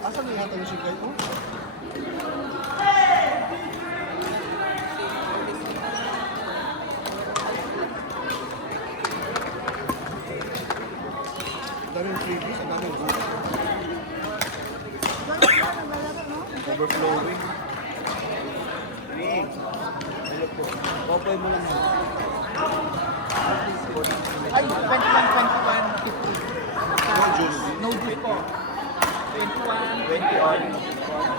Asa na yata yung sigay ko? Daming freebies, ang daming gold. Overflowing. Hello po. Popoy mo lang. Ay, 21, 50. No juice. No juice po. 21, 20 on.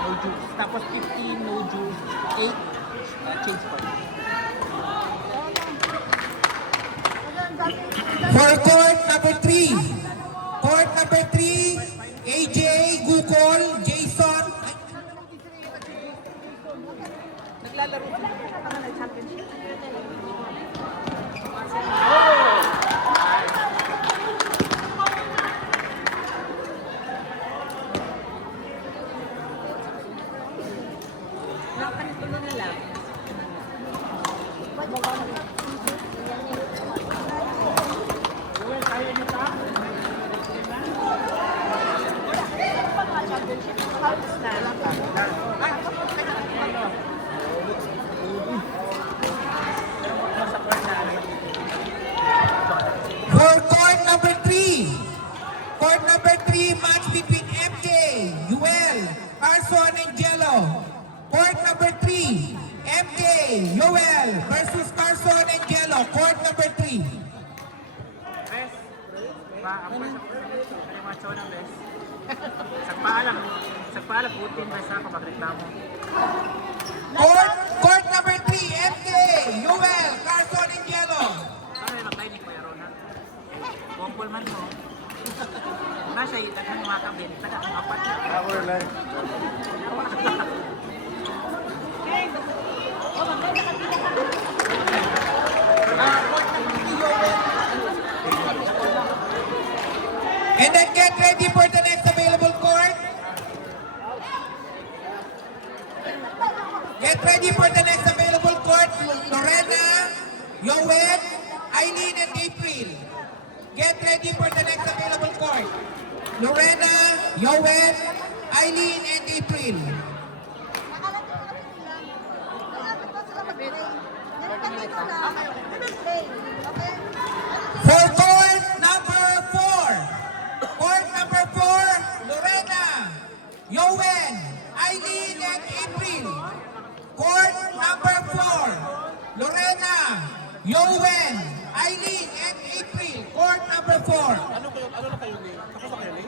No juice. Tapos 15, no juice. 8, change po. For court number 3. Court number 3, AJ, Gukol, Jason. Naglalaro sila. Championship. Nakakanito na lang. For court number 3. Court number 3, match between MJ, Yuel, Carson, and Jello. Court number 3, MJ, Yuel versus Carson and Jello. Court number 3. Bes, ako sa mga chow ng bes. Sagpaalam, putin bes ako magreklamo. Court number 3, MJ, Yuel, Carson, and Jello. Ano yung maktay ni Kuya Rona? Bongkol man mo. Una siya itagan mga kabin, itagan ang apat na. Our life. And then get ready for the next available court. Get ready for the next available court. Lorena, Yowen, Eileen, and April. Get ready for the next available court. Lorena, Yowen, Eileen, and April. For court number 4. Court number 4, Lorena, Yowen, Eileen, and April. Court number 4, Lorena, Yowen, Eileen, and April. Court number 4. Ano na kayo ni? Tapos na kayo ni?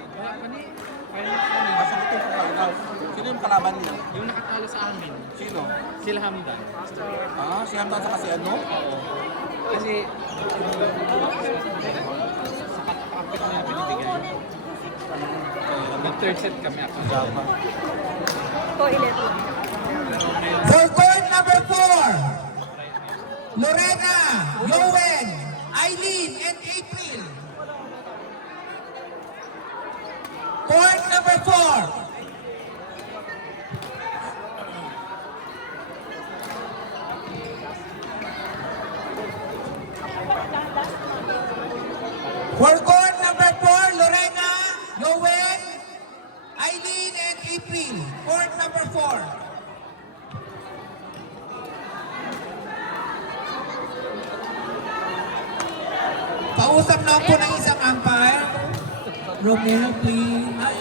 Asa dito sa kayo? Sino yung kalaban niya? Yung nakatalo sa amin, Sino? sila Hamdan. Si Hamdan sa kasi ano? Kasi sa kapit na binibigay. Nag-third set kami ako. For court number 4, Lorena, Yowen, Eileen, and April. Court number 4. For court number 4, Lorena, Yowen, Eileen, and April. Court number 4. Kausap lang po ng isang umpire. Romero, please. Ay.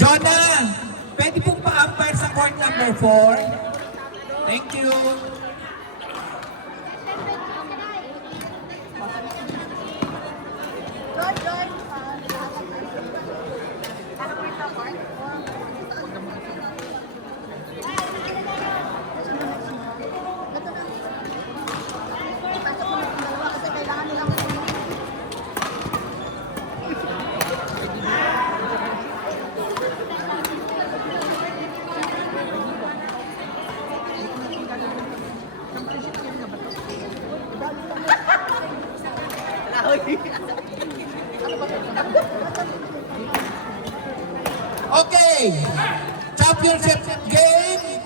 Jonah, pwede pong pa-umpire sa court number 4. Thank you. Okay, championship game,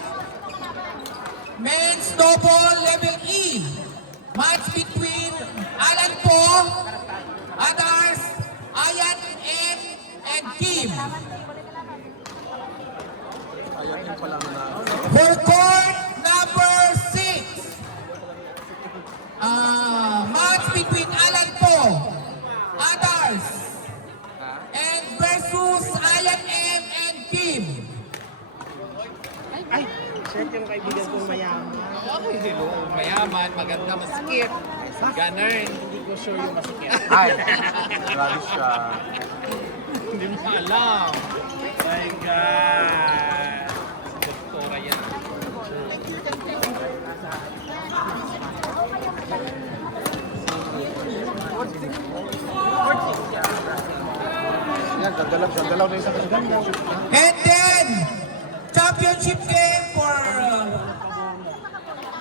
men's double level E, match between Alan Po, others, Ayan N, and Kim. Ayan yung pala na. For court number 6, match between Alan Po, others, and versus Ayan M and Kim. Shirt yung kaibigan kong mayaman. Okay, hello. Mayaman, maganda, masikip. Ganun. Hindi ko sure yung masikip. Ay, grabe siya. Hindi mo alam. My God. Si Doktora yan. Yan, gagalaw na isang kaganda. And then, championship game for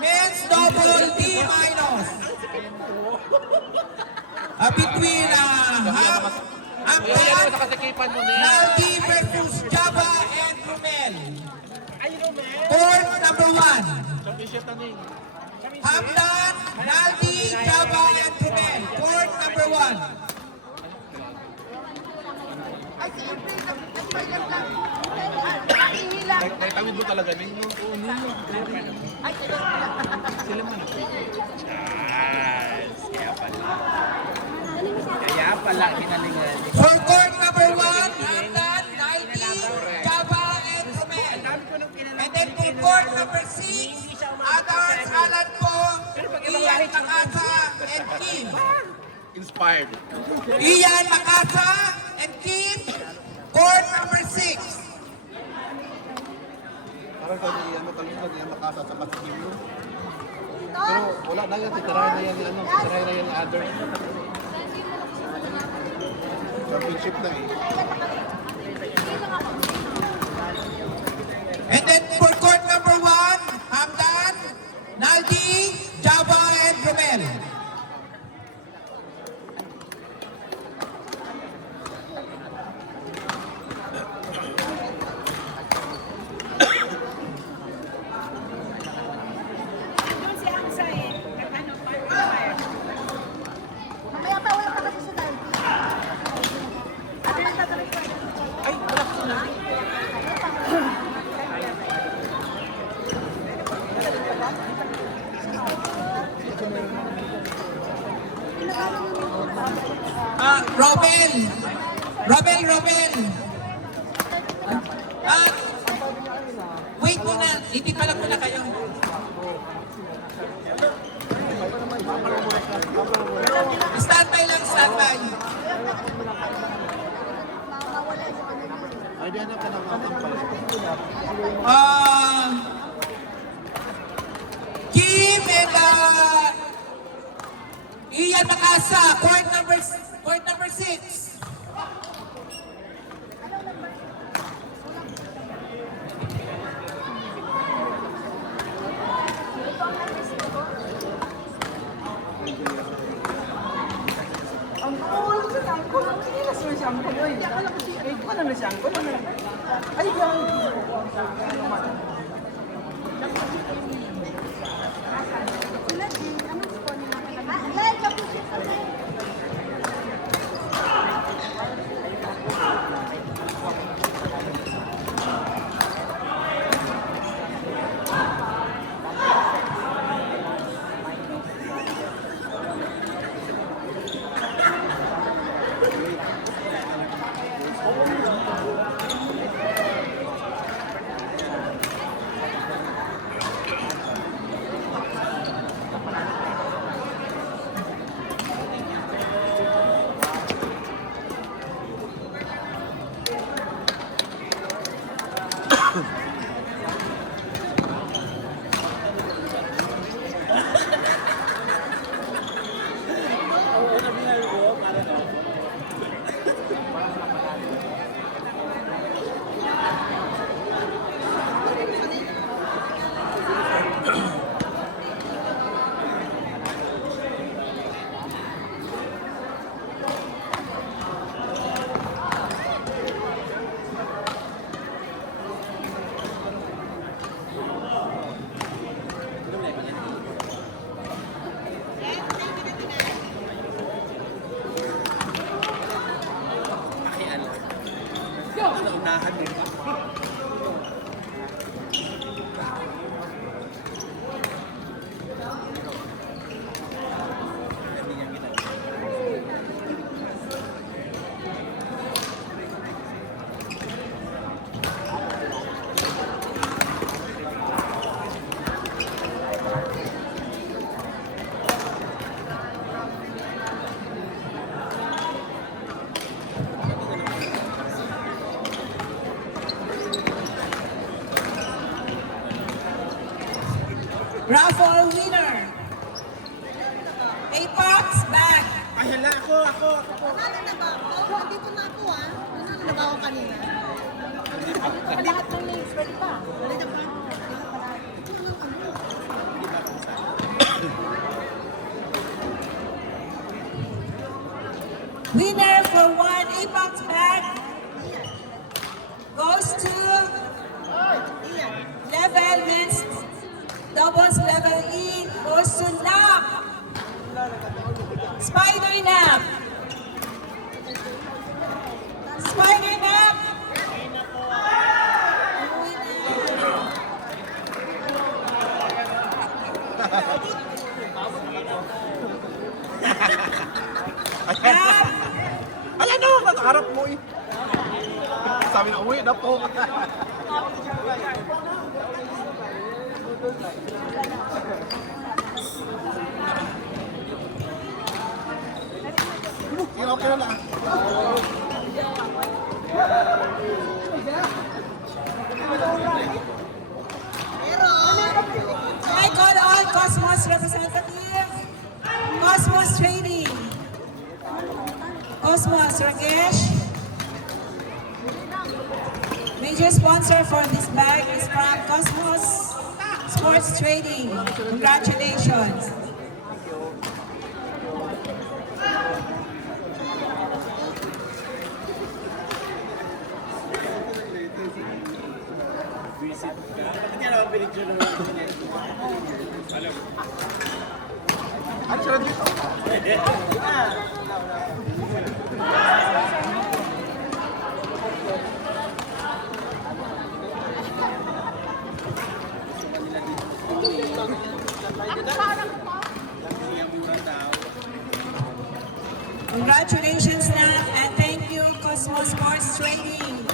men's double D minus. Between Kuya, yan Amtan, mo sa kasikipan mo na. Naldi versus Java and Rumel. Court number 1. Championship na din. Hamdan, Naldi, Java and Rumel. Court number 1. Naitawid mo talaga ninyo. Oo, ninyo. Sila man ang Charles. Kaya pala ginalingan. For court number 1, Hamdan, Naldi, Java and Rumel. And then for court number 6, others, Alan Po, Ian Makasa and Kim. Inspired. Ian Makasa and Kim, court number 6. Parang sabi niya, talungan niya makasa sa pasikim mo. Pero wala na yan, titirahin na yan, titirahin na yan ni others. Championship na eh. And then for court number 1, Hamdan, Naldi, Java and Romel. Romel. Wait muna, hindi pala muna kayo. Standby lang, standby. Ay, di anak ka ng katampal. Kim and Ian Makasa, court number 6. Ang cool sa sangkol. Ang kinilas mo yung sangkol. Ay, akala ko si Ed. Ano na sangkol? Ay, yan. Raffle winner. Apex bag. Ay, hala, ako. Nanalo na ba ako? Dito na ako ah. Nanalo na ba ako kanina? Lahat ng names, pwede pa. Pwede pa. Winner for one Apex bag goes to level men's doubles level E goes to Nap. Spider Nap. Spider Nap. Nap. Ayan na, nakaharap mo eh. Sabi na, uwi na po. Yung okay na lang. I call all Cosmos representative. Cosmos Trading. Cosmos Rakesh. Major sponsor for this bag is from Cosmos Sports Trading. Congratulations. At sila dito. Congratulations, Nat, and thank you, Cosmos Sports Trading.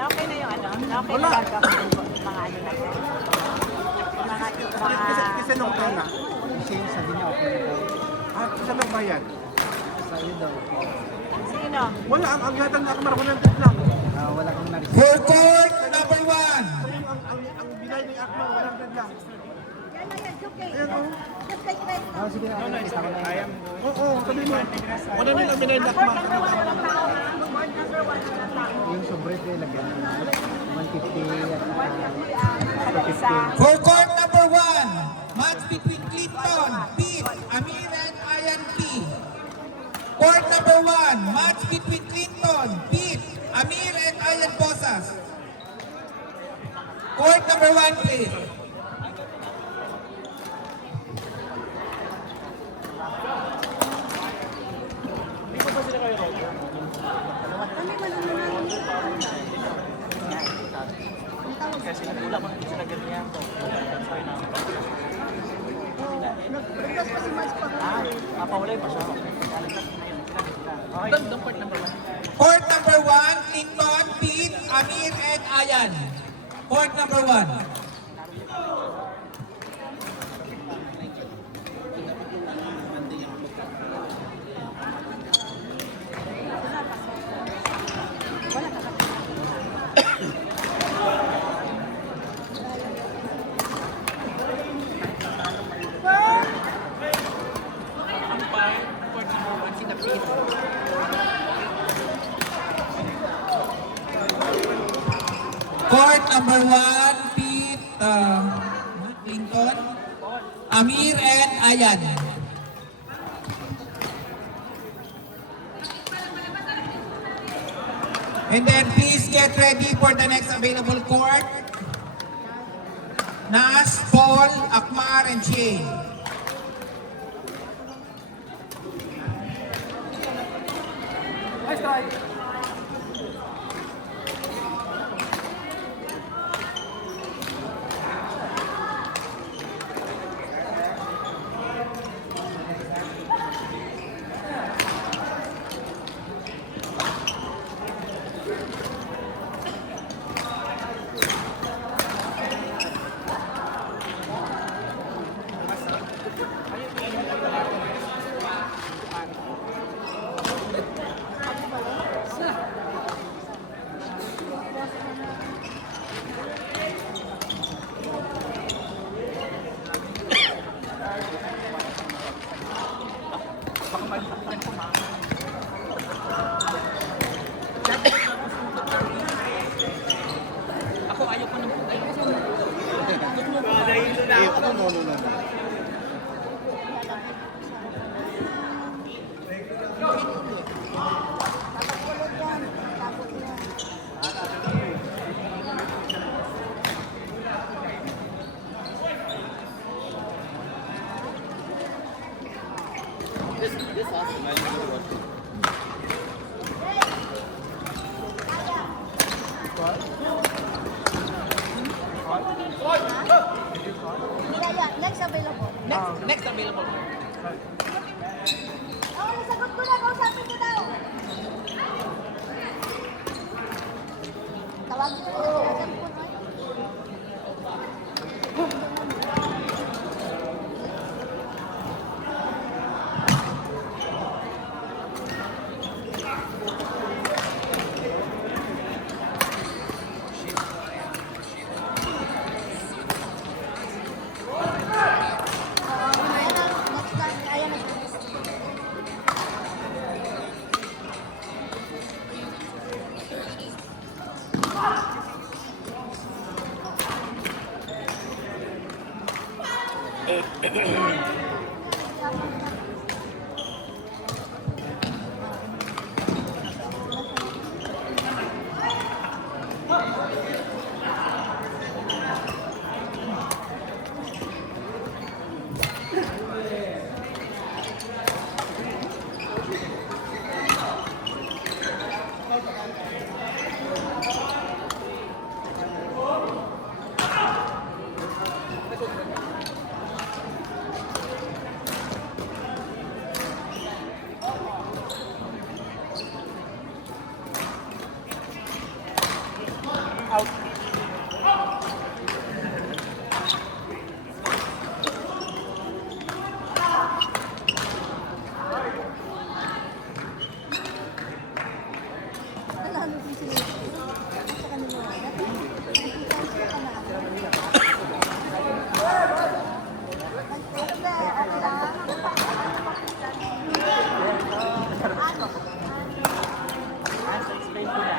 Okay na yung ano? Okay na yung mga ano natin? Kasi nung una, sabi niya okay na po. Isa lang bayad. Sino? Wala, ang yatan na ako marakunantit lang. For court number 1. Ang binay ni Akma, 100 lang. Yan na yan, okay. Ayan o. Just like right now. Oo, sabi mo. Wala nila binay ni Akma. Board number 1 walang tao ha? Board number 1 walang tao. Yung sobre ko lagyan ng 150 Isa. For court number 1, match between Clinton, Pete, Amir, and Ayan P. Court number 1, match between Clinton, Pete, Amir, and Ayan Posas. Court number 1, please. Court number 1, Clinton, Pete, Amir, and Ayan. Court number 1. Court number 1, Pete Clinton, Amir and Ayan. And then please get ready for the next available court. Nas, Paul, Akmar, and Jay. Nice try. Ako ayaw ko ng puti. No. Next available. Next available. Oh, nasagot ko na. Kausapin ko daw. Tawagin ko na. Alam ko na. Next time, ayan na. Alam mo kung sino yun. Sa kanila. Nakikita ko ka na. Ano ba? Ano lang? Explain ko na.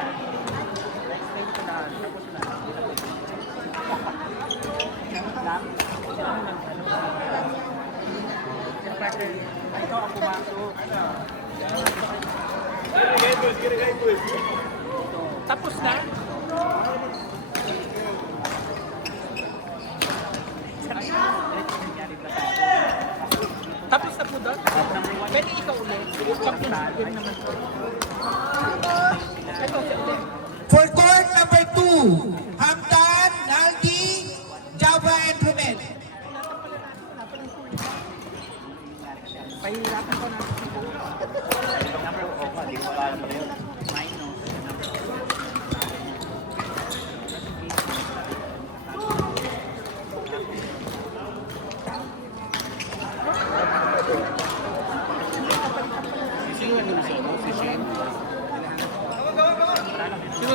Explain ko na. Tapos na. Lang. Siyempre, ito ang pumasok. Tapos na. Tapos na po doon. Pwede ikaw ulit. Champion naman po. Ito, ulit. For court number 2, Hamdan, Naldi, Java, and Rumen. Pahirapan ko na. Number 1. Hindi ko alam mo yun. Minus. Sino nga dun sa ano? Si Shen? Sino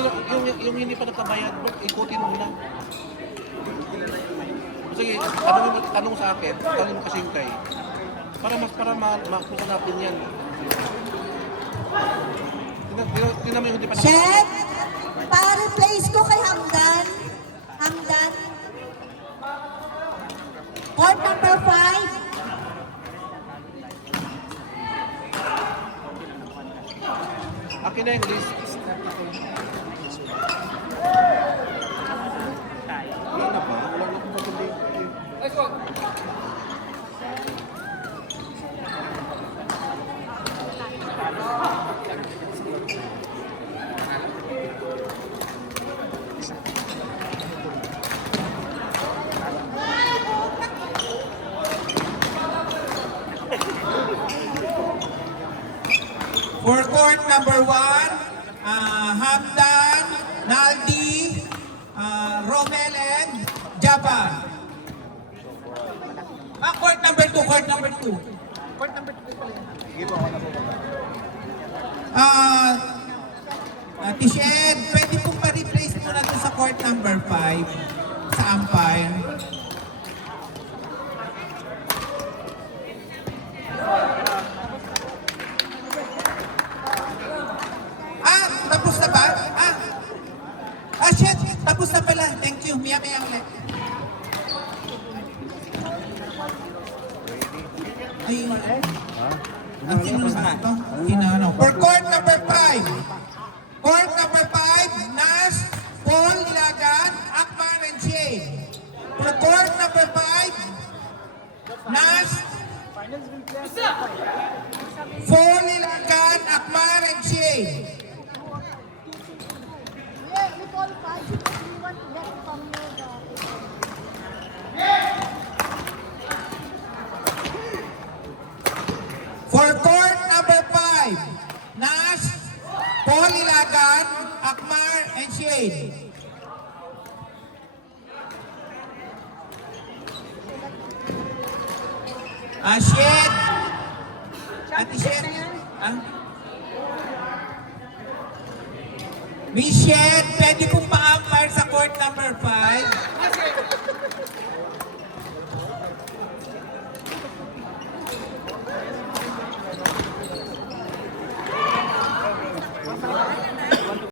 yung hindi pa nakabayad bro, ikutin mo lang. Sige, tanong sa akin, tanong kasi yung kay. Para makuha natin yan. Tingnan mo yung hindi pa nakabayad. Check! Para replace ko kay Hamdan. Akin na yung list. Wala na ba? Wala na kung patuloy. For court number 1, Hamdan, Naldi, Romel, and Jabba. Court number 2, court number 2. Court number 3 pala yan. Tished, pwede pong pa-replace muna doon sa court number 5 sa umpire. Tapos na ba? Shit! Tapos na pala. Thank you. Maya-maya ulit. Ay, ang sinunod na ito. Tinano. For court number 5. Court number 5, Nas, Paul, Ilagan, Akman, and Shane. For court number 5, Nas, Paul, Ilagan, Akman, and Shane. Yeah, we qualified because we want to get from the For court number 5, Nas, Paul Ilagan, Akmar, and Shane. Shed. Ate Shed. Miss Shed, pwede pong pa-umpire sa court number 5.